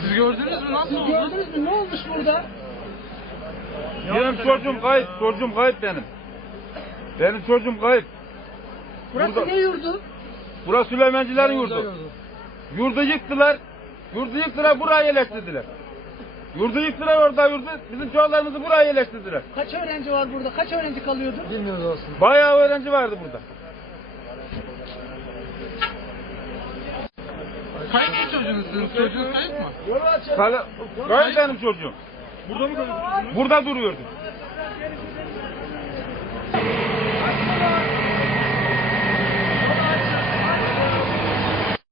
Siz gördünüz, Siz gördünüz mü nasıl Siz gördünüz mü ne olmuş burada? Benim çocuğum kayıp, çocuğum kayıp benim. Benim çocuğum kayıp. Burası burada, ne yurdu? Burası Süleymancıların yurdu. yurdu. Yurdu yıktılar, yurdu yıktılar burayı yerleştirdiler. Yurdu yıktılar orada yurdu, yurdu, bizim çoğalarımızı buraya yerleştirdiler. Kaç öğrenci var burada, kaç öğrenci kalıyordu? Bilmiyoruz olsun. Bayağı öğrenci vardı burada. kayıt mı çocuğunuzun? çocuğunuz kayıt mı? Kayıt benim çocuğum. Burada mı? Burada duruyordum.